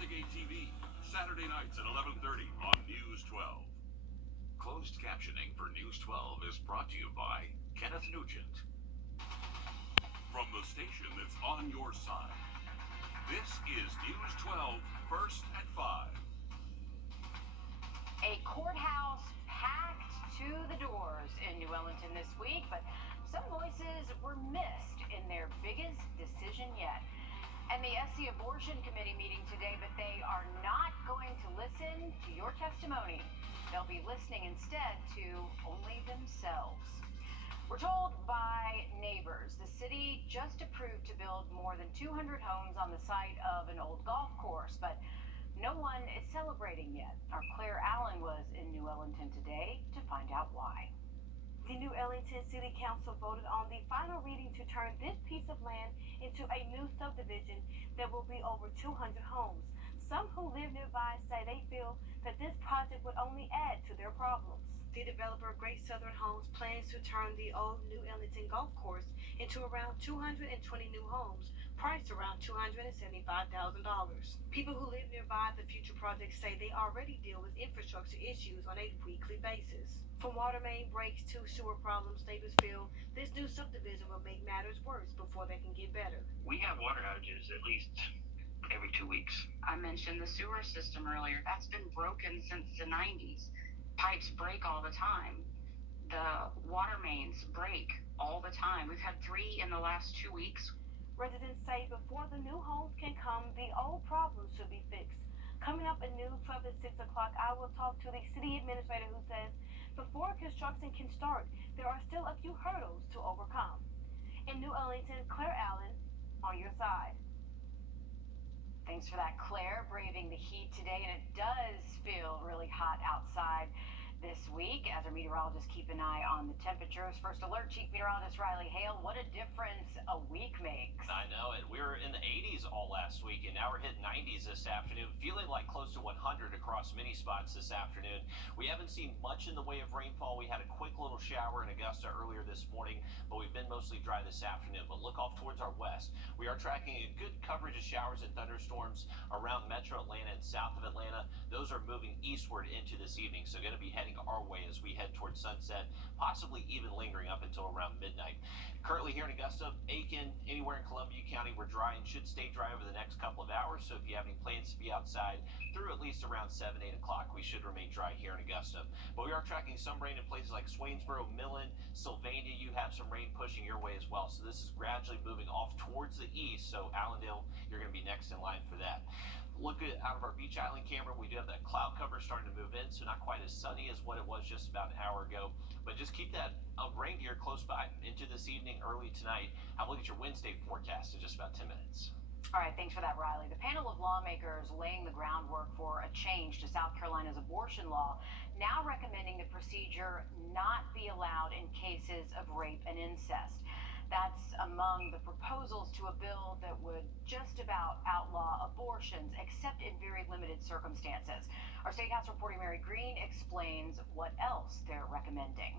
Investigate TV, Saturday nights at 11:30 on News 12. Closed captioning for News 12 is brought to you by Kenneth Nugent. From the station that's on your side, this is News 12, First at 5. A courthouse packed to the doors in New Ellington this week, but some voices were missed in their biggest decision yet. And the SC Abortion Committee meeting today, but they are not going to listen to your testimony. They'll be listening instead to only themselves. We're told by neighbors the city just approved to build more than 200 homes on the site of an old golf course, but no one is celebrating yet. Our Claire Allen was in New Ellington today to find out why. The New Ellington City Council voted on the final reading to turn this piece of land into a new subdivision that will be over 200 homes. Some who live nearby say they feel that this project would only add to their problems. The developer Great Southern Homes plans to turn the old New Ellington golf course into around 220 new homes, priced around $275,000. People who live nearby the future project say they already deal with infrastructure issues on a weekly basis. From water main breaks to sewer problems, neighbors feel this new subdivision will make matters worse before they can get better. We have water outages at least every 2 weeks. I mentioned the sewer system earlier. That's been broken since the 90s. Pipes break all the time. The water mains break all the time. We've had 3 in the last 2 weeks. Residents say before the new homes can come, the old problems should be fixed. Coming up at News 12 at 6 o'clock, I will talk to the city administrator who says before construction can start, there are still a few hurdles to overcome. In New Ellington, Claire Allen, on your side. Thanks for that, Claire, braving the heat today, and it does feel really hot outside this week. As our meteorologists keep an eye on the temperatures. First Alert Chief Meteorologist Riley Hale, what a difference a week makes. I know it. We were in the 80s all last week, and now we're hitting 90s this afternoon, feeling like close to 100 across many spots this afternoon. We haven't seen much in the way of rainfall. We had a quick little shower in Augusta earlier this morning, but we've been mostly dry this afternoon. But look off towards our west. We are tracking a good coverage of showers and thunderstorms around metro Atlanta and south of Atlanta. Those are moving eastward into this evening, so going to be heading our way as we head towards sunset, possibly even lingering up until around midnight. Currently here in Augusta, Aiken, anywhere in Columbia County, we're dry and should stay dry over the next couple of hours. So if you have any plans to be outside through at least around 7, 8 o'clock, we should remain dry here in Augusta. But we are tracking some rain in places like Swainsboro, Millen, Sylvania. You have some rain pushing your way as well. So this is gradually moving off towards the east. So Allendale, you're going to be next in line for that. Look out of our Beach Island camera, we do have that cloud cover starting to move in, so not quite as sunny as what it was just about an hour ago. But just keep that rain gear close by into this evening, early tonight. Have a look at your Wednesday forecast in just about 10 minutes. All right, thanks for that, Riley. The panel of lawmakers laying the groundwork for a change to South Carolina's abortion law, now recommending the procedure not be allowed in cases of rape and incest. That's among the proposals to a bill that would just about outlaw abortions, except in very limited circumstances. Our State House reporter Mary Green explains what else they're recommending.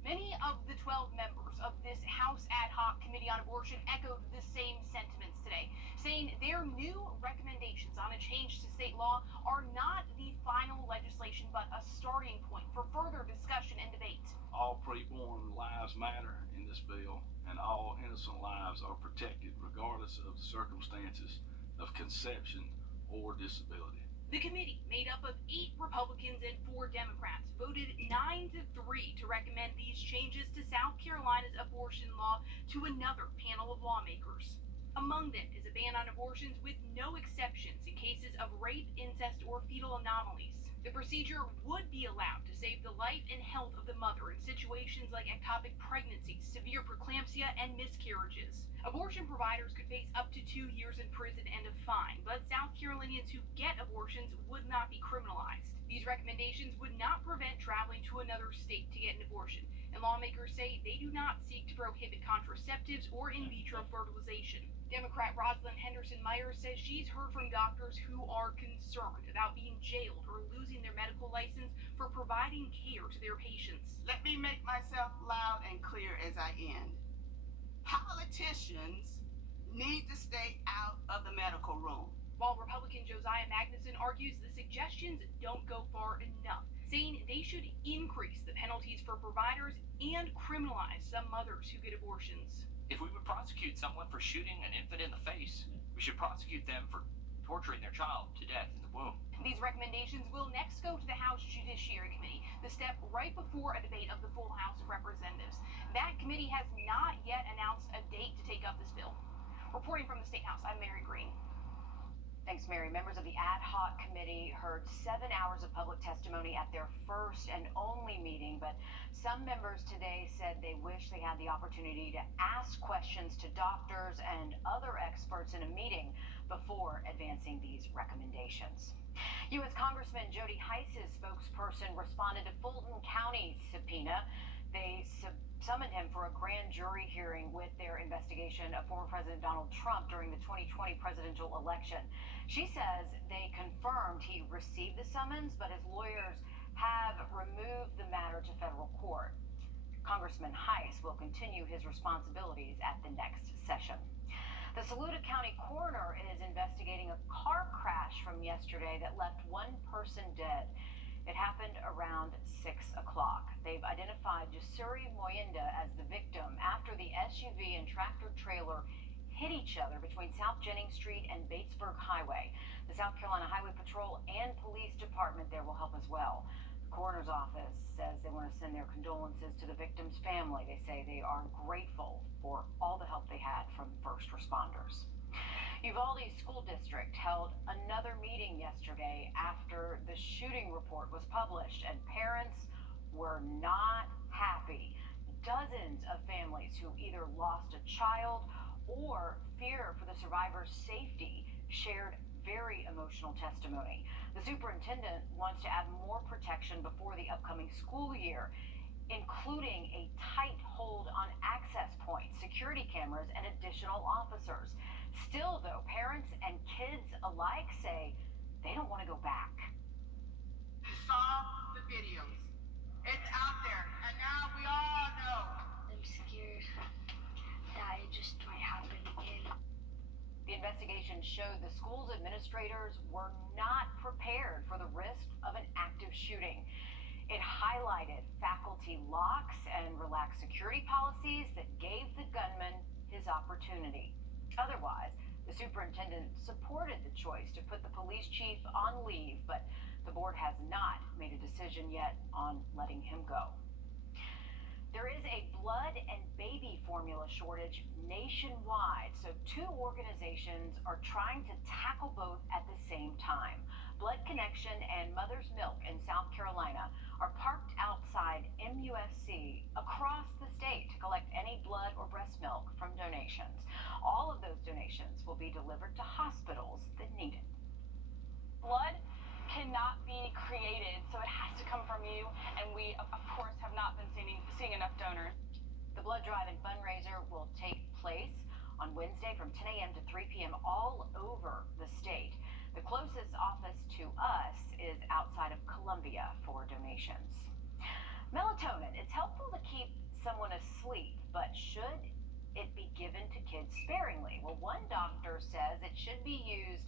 Many of the 12 members of this House Ad Hoc Committee on Abortion echoed the same sentiments today, saying their new recommendations on a change to state law are not the final legislation, but a starting point for further discussion and debate. All preborn lives matter in this bill, and all innocent lives are protected regardless of the circumstances of conception or disability. The committee, made up of 8 Republicans and 4 Democrats, voted 9-3 to recommend these changes to South Carolina's abortion law to another panel of lawmakers. Among them is a ban on abortions with no exceptions in cases of rape, incest, or fetal anomalies. The procedure would be allowed to save the life and health of the mother in situations like ectopic pregnancies, severe preeclampsia, and miscarriages. Abortion providers could face up to 2 years in prison and a fine, but South Carolinians who get abortions would not be criminalized. These recommendations would not prevent traveling to another state to get an abortion, and lawmakers say they do not seek to prohibit contraceptives or in vitro fertilization. Democrat Rosalind Henderson Myers says she's heard from doctors who are concerned about being jailed or losing their medical license for providing care to their patients. Let me make myself loud and clear as I end. Politicians need to stay out of the medical room. While Republican Josiah Magnuson argues the suggestions don't go far enough, saying they should increase the penalties for providers and criminalize some mothers who get abortions. If we would prosecute someone for shooting an infant in the face, we should prosecute them for torturing their child to death in the womb. These recommendations will next go to the House Judiciary Committee, the step right before a debate of the full House of Representatives. That committee has not yet announced a date to take up this bill. Reporting from the State House, I'm Mary Green. Thanks, Mary. Members of the ad hoc committee heard 7 hours of public testimony at their first and only meeting, but some members today said they wish they had the opportunity to ask questions to doctors and other experts in a meeting before advancing these recommendations. U.S. Congressman Jody Hice's spokesperson responded to Fulton County's subpoena. They summoned him for a grand jury hearing with their investigation of former President Donald Trump during the 2020 presidential election. She says they confirmed he received the summons, but his lawyers have removed the matter to federal court. Congressman Hice will continue his responsibilities at the next session. The Saluda County coroner is investigating a car crash from yesterday that left one person dead. It happened around 6 o'clock. They've identified Jasuri Moyenda as the victim after the SUV and tractor trailer hit each other between South Jennings Street and Batesburg Highway. The South Carolina Highway Patrol and Police Department there will help as well. The coroner's office says they want to send their condolences to the victim's family. They say they are grateful for all the help they had from first responders. Uvalde School District held another meeting yesterday after the shooting report was published, and parents were not happy. Dozens of families who either lost a child or fear for the survivor's safety shared very emotional testimony. The superintendent wants to add more protection before the upcoming school year, including a tight hold on access points, security cameras, and additional officers. Still, though, parents and kids alike say they don't want to go back. You saw the videos. It's out there, and now we all know. I'm scared that it just might happen again. The investigation showed the school's administrators were not prepared for the risk of an active shooting. It highlighted faculty locks and relaxed security policies that gave the gunman his opportunity. Otherwise, the superintendent supported the choice to put the police chief on leave, but the board has not made a decision yet on letting him go. There is a blood and baby formula shortage nationwide, so 2 organizations are trying to tackle both at the same time. Blood Connection and Mother's Milk in South Carolina are parked outside MUSC across the state to collect any blood or breast milk from donations. All of those donations will be delivered to hospitals that need it. Blood cannot be created, so it has to come from you, and we, of course, have not been seeing enough donors. The blood drive and fundraiser will take place on Wednesday from 10 a.m. to 3 p.m. all over the state. The closest office to us is outside of Columbia for donations. Melatonin, it's helpful to keep someone asleep, but should it be given to kids sparingly? Well, one doctor says it should be used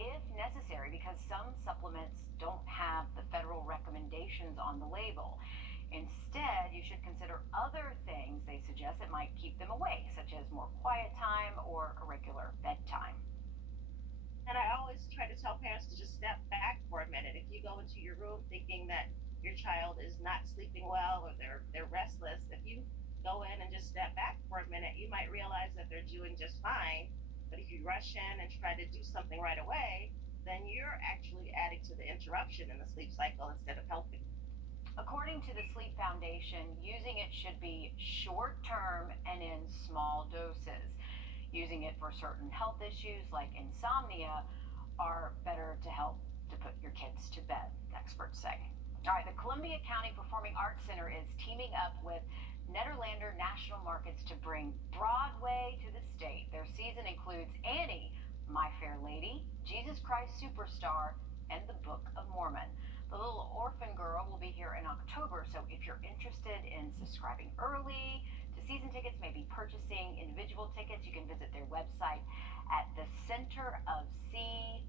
if necessary because some supplements don't have the federal recommendations on the label. Instead, you should consider other things they suggest that might keep them awake, such as more quiet time or a regular bedtime. And I always try to tell parents to just step back for a minute. If you go into your room thinking that your child is not sleeping well or they're restless, if you go in and just step back for a minute, you might realize that they're doing just fine. But if you rush in and try to do something right away, then you're actually adding to the interruption in the sleep cycle instead of helping. According to the Sleep Foundation, using it should be short-term and in small doses. Using it for certain health issues like insomnia are better to help to put your kids to bed, experts say. All right, the Columbia County Performing Arts Center is teaming up with Nederlander National Markets to bring Broadway to the state. Their season includes Annie, My Fair Lady, Jesus Christ Superstar, and the Book of Mormon. The Little Orphan Girl will be here in October, so if you're interested in subscribing early to season tickets, maybe purchasing individual tickets, you can visit their website at thecenterofc.org.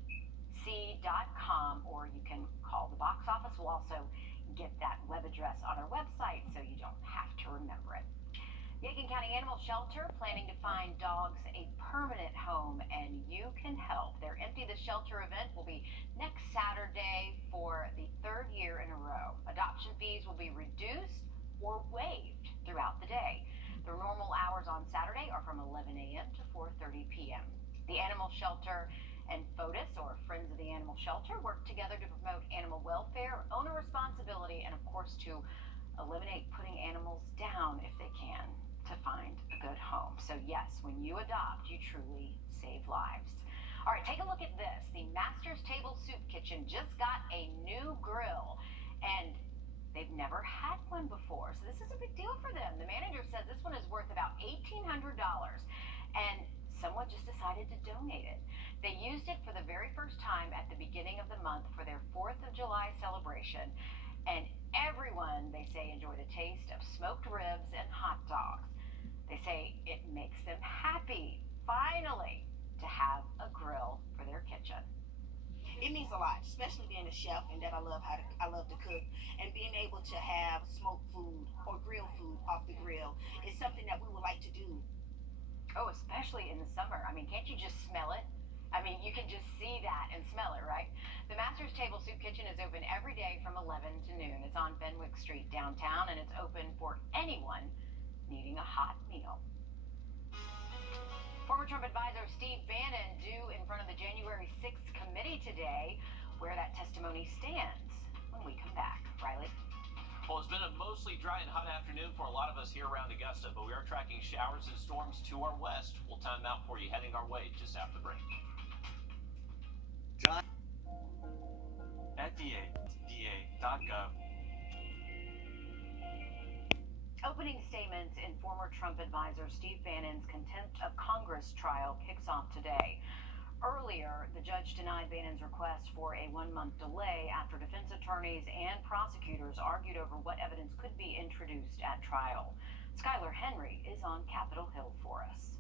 shelter planning to find dogs a permanent home, and you can help. Their Empty the Shelter event will be next Saturday for the third year in a row. Adoption fees will be reduced or waived throughout the day. Their normal hours on Saturday are from 11 a.m. to 4:30 p.m. The animal shelter and FOTUS, or Friends of the Animal Shelter, work together to promote animal welfare, owner responsibility, and of course to eliminate putting animals down if they can, to find a good home. So yes, when you adopt, you truly save lives. All right, take a look at this. The Master's Table Soup Kitchen just got a new grill, and they've never had one before, so this is a big deal for them. The manager says this one is worth about $1,800, and someone just decided to donate it. They used it for the very first time at the beginning of the month for their 4th of July celebration, and everyone, they say, enjoy the taste of smoked ribs and hot dogs. They say it makes them happy, finally, to have a grill for their kitchen. It means a lot, especially being a chef and that I love to cook, and being able to have smoked food or grilled food off the grill is something that we would like to do. Oh, especially in the summer. I mean, can't you just smell it? I mean, you can just see that and smell it, right? The Master's Table Soup Kitchen is open every day from 11 to noon. It's on Fenwick Street downtown, and it's open for anyone needing a hot meal. Former Trump advisor Steve Bannon due in front of the January 6th committee today, where that testimony stands when we come back. Riley? Well, it's been a mostly dry and hot afternoon for a lot of us here around Augusta, but we are tracking showers and storms to our west. We'll time out for you heading our way just after the break. At da.gov. Opening statements in former Trump advisor Steve Bannon's contempt of Congress trial kicks off today. Earlier, the judge denied Bannon's request for a 1-month delay after defense attorneys and prosecutors argued over what evidence could be introduced at trial. Skylar Henry is on Capitol Hill for us.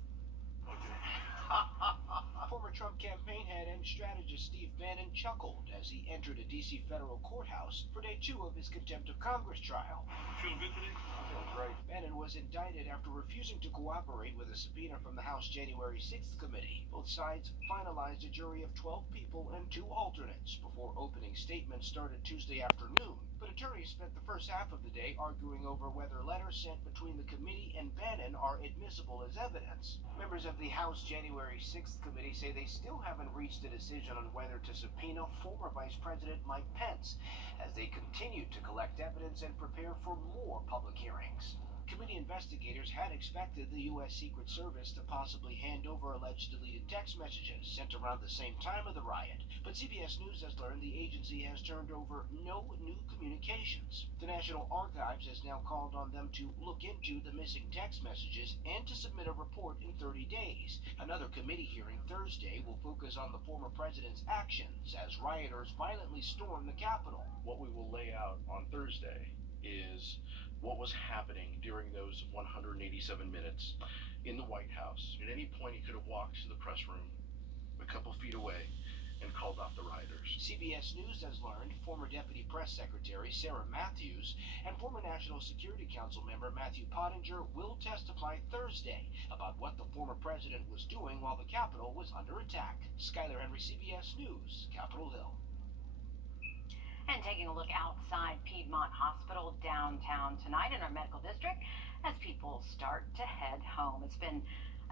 Former Trump campaign head and strategist Steve Bannon chuckled as he entered a D.C. federal courthouse for day 2 of his contempt of Congress trial. Feel good today? I feel great. Bannon was indicted after refusing to cooperate with a subpoena from the House January 6th committee. Both sides finalized a jury of 12 people and 2 alternates before opening statements started Tuesday afternoon. But attorneys spent the first half of the day arguing over whether letters sent between the committee and Bannon are admissible as evidence. Members of the House January 6th committee say they still haven't reached a decision on whether to subpoena former Vice President Mike Pence as they continue to collect evidence and prepare for more public hearings. Committee investigators had expected the U.S. Secret Service to possibly hand over alleged deleted text messages sent around the same time of the riot, but CBS News has learned the agency has turned over no new communications. The National Archives has now called on them to look into the missing text messages and to submit a report in 30 days. Another committee hearing Thursday will focus on the former president's actions as rioters violently stormed the Capitol. What we will lay out on Thursday is what was happening during those 187 minutes in the White House. At any point, he could have walked to the press room a couple feet away and called off the rioters. CBS News has learned former Deputy Press Secretary Sarah Matthews and former National Security Council member Matthew Pottinger will testify Thursday about what the former president was doing while the Capitol was under attack. Skylar Henry, CBS News, Capitol Hill. And taking a look outside Piedmont Hospital downtown tonight in our medical district as people start to head home. It's been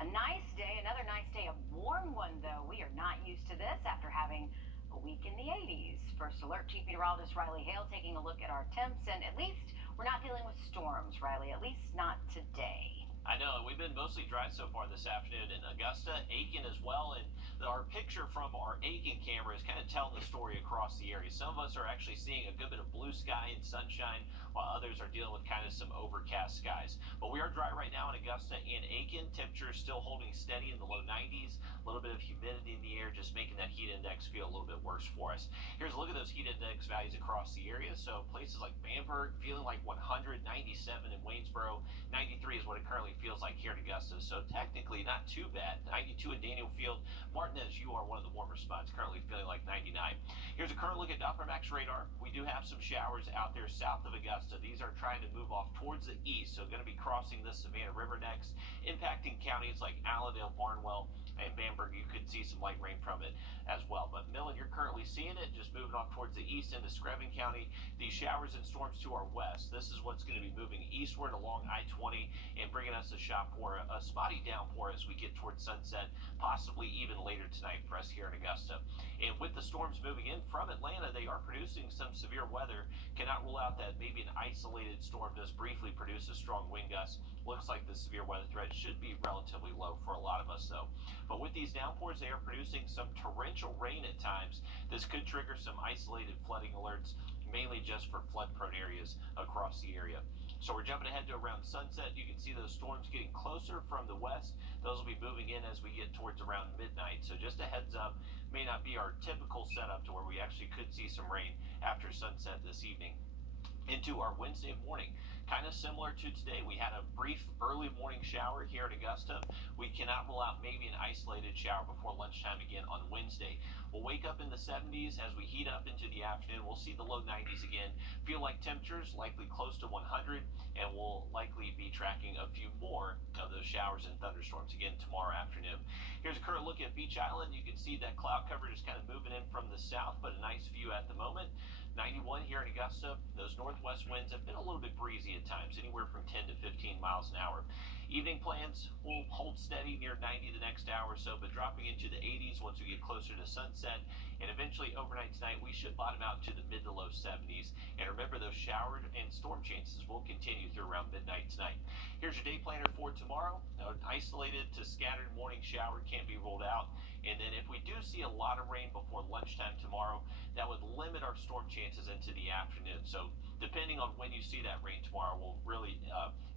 a nice day, another nice day, a warm one though. We are not used to this after having a week in the 80s. First Alert Chief Meteorologist Riley Hale taking a look at our temps, and at least we're not dealing with storms, Riley, at least not today. I know, we've been mostly dry so far this afternoon in Augusta, Aiken as well, and our picture from our Aiken camera is kind of telling the story across the area. Some of us are actually seeing a good bit of blue sky and sunshine, while others are dealing with kind of some overcast skies. But we are dry right now in Augusta and Aiken. Temperatures still holding steady in the low 90s. A little bit of humidity in the air, just making that heat index feel a little bit worse for us. Here's a look at those heat index values across the area. So places like Bamberg feeling like 100, 97 in Waynesboro, 93 is what it currently feels like here in Augusta. So technically not too bad. 92 in Daniel Field. Martinez, you are one of the warmer spots, currently feeling like 99. Here's a current look at Doppler Max radar. We do have some showers out there south of Augusta. These are trying to move off towards the east, so going to be crossing the Savannah River next, impacting counties like Allendale, Barnwell, and Bamberg. You could see some light rain from it as well. But Millen, you're currently seeing it, just moving off towards the east into Screven County. These showers and storms to our west. This is what's going to be moving eastward along I-20 and bringing us a spotty downpour as we get towards sunset, possibly even later tonight for us here in Augusta. And with the storms moving in from Atlanta, they are producing some severe weather. Cannot rule out that maybe an isolated storm does briefly produce a strong wind gust. Looks like the severe weather threat should be relatively low for a lot of us, though. But with these downpours, they are producing some torrential rain at times. This could trigger some isolated flooding alerts, mainly just for flood-prone areas across the area. So we're jumping ahead to around sunset. You can see those storms getting closer from the west. Those will be moving in as we get towards around midnight. So just a heads up, may not be our typical setup to where we actually could see some rain after sunset this evening. Into our Wednesday morning, kind of similar to today. We had a brief early morning shower here at Augusta. We cannot rule out maybe an isolated shower before lunchtime again on Wednesday. We'll wake up in the 70s as we heat up into the afternoon. We'll see the low 90s again. Feel like temperatures likely close to 100, and we'll likely be tracking a few more of those showers and thunderstorms again tomorrow afternoon. Here's a current look at Beach Island. You can see that cloud cover is kind of moving in from the south, but a nice view at the moment. 91 here in Augusta. Those northwest winds have been a little bit breezy at times, anywhere from 10 to 15 miles an hour. Evening plans will hold steady near 90 the next hour or so, but dropping into the 80s once we get closer to sunset. And eventually overnight tonight, we should bottom out to the mid to low 70s. And remember, those shower and storm chances will continue through around midnight tonight. Here's your day planner for tomorrow. An isolated to scattered morning shower can't be ruled out. And then if we do see a lot of rain before lunchtime tomorrow, that would limit our storm chances into the afternoon. So depending on when you see that rain tomorrow will really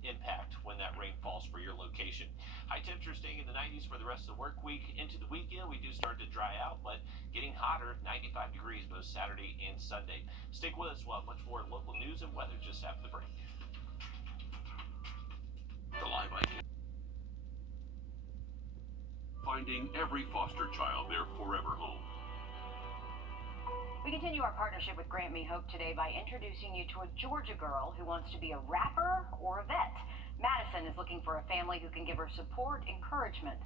impact when that rain falls for your location. High temperatures staying in the 90s for the rest of the work week. Into the weekend, we do start to dry out, but getting hotter, 95 degrees both Saturday and Sunday. Stick with us. We'll have much more local news and weather just after the break. The Live ID. Finding every foster child their forever home. We continue our partnership with Grant Me Hope today by introducing you to a Georgia girl who wants to be a rapper or a vet. Madison is looking for a family who can give her support, encouragement,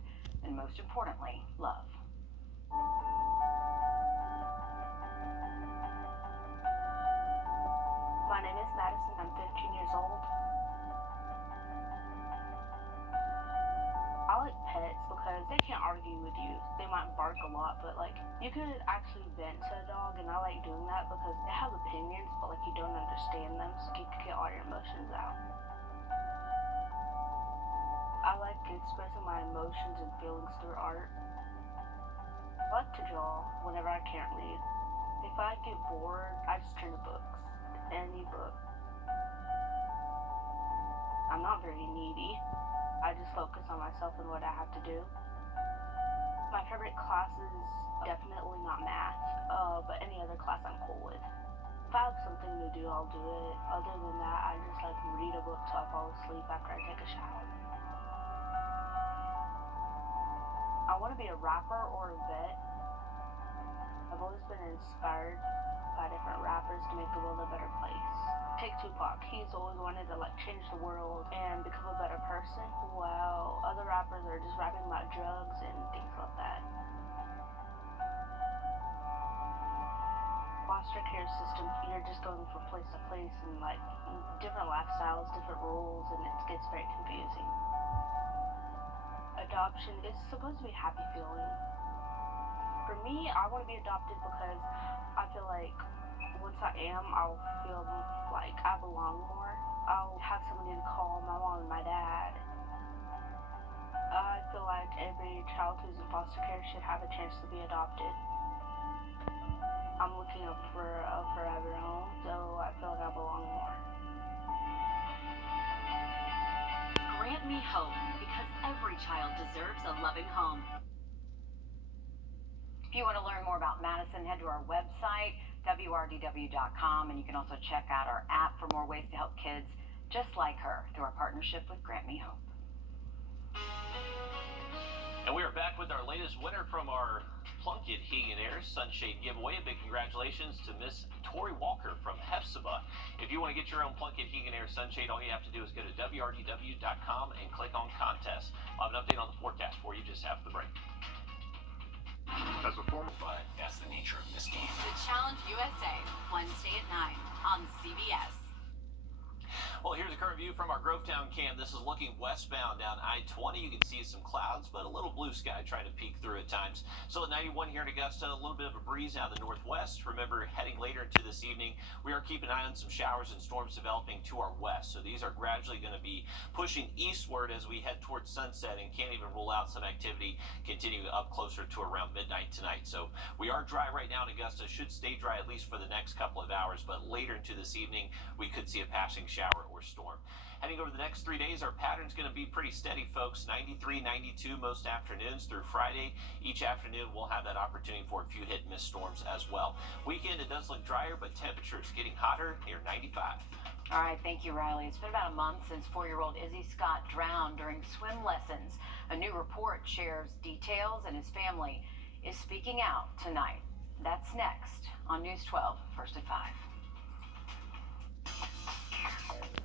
and most importantly, love. My name is Madison. I'm 15 years old. I like pets because they can't argue with you. They might bark a lot, but like you could actually vent to a dog, and I like doing that because they have opinions, but like you don't understand them, so you can get all your emotions out. I like expressing my emotions and feelings through art. I like to draw whenever I can't read. If I get bored, I just turn to books. Any book. I'm not very needy. I just focus on myself and what I have to do. My favorite class is definitely not math, but any other class I'm cool with. If I have something to do, I'll do it. Other than that, I just like read a book till I fall asleep after I take a shower. I want to be a rapper or a vet. I've always been inspired by different rappers to make the world a better place. Take Tupac. He's always wanted to like change the world and become a better person, while other rappers are just rapping about drugs and things like that. Foster care system, you're just going from place to place and like different lifestyles, different rules, and it gets very confusing. Adoption is supposed to be a happy feeling. For me, I want to be adopted because I feel like once I am, I'll feel like I belong more. I'll have somebody to call my mom and my dad. I feel like every child who's in foster care should have a chance to be adopted. I'm looking up for a forever home, so I feel like I belong more. Grant Me Hope, because every child deserves a loving home. If you want to learn more about Madison, head to our website, wrdw.com, and you can also check out our app for more ways to help kids just like her through our partnership with Grant Me Hope. And we are back with our latest winner from our Plunkett Heating and Air Sunshade giveaway. A big congratulations to Miss Tori Walker from Hephzibah. If you want to get your own Plunkett Heating and Air Sunshade, all you have to do is go to wrdw.com and click on contest. I'll have an update on the forecast for you just after the break. As a form of fun, that's the nature of this game. The Challenge USA, Wednesday at 9 on CBS. Well, here's a current view from our Grovetown cam. This is looking westbound down I-20. You can see some clouds, but a little blue sky trying to peek through at times. Still at 91 here in Augusta, a little bit of a breeze out of the northwest. Remember, heading later into this evening, we are keeping an eye on some showers and storms developing to our west. So these are gradually going to be pushing eastward as we head towards sunset, and can't even rule out some activity continuing up closer to around midnight tonight. So we are dry right now in Augusta. Should stay dry at least for the next couple of hours, but later into this evening, we could see a passing shower or storm. Heading over the next 3 days, our pattern's going to be pretty steady, folks. 93, 92 most afternoons through Friday. Each afternoon, we'll have that opportunity for a few hit-and-miss storms as well. Weekend, it does look drier, but temperatures getting hotter, near 95. All right, thank you, Riley. It's been about a month since 4-year-old Izzy Scott drowned during swim lessons. A new report shares details, and his family is speaking out tonight. That's next on News 12, first at 5.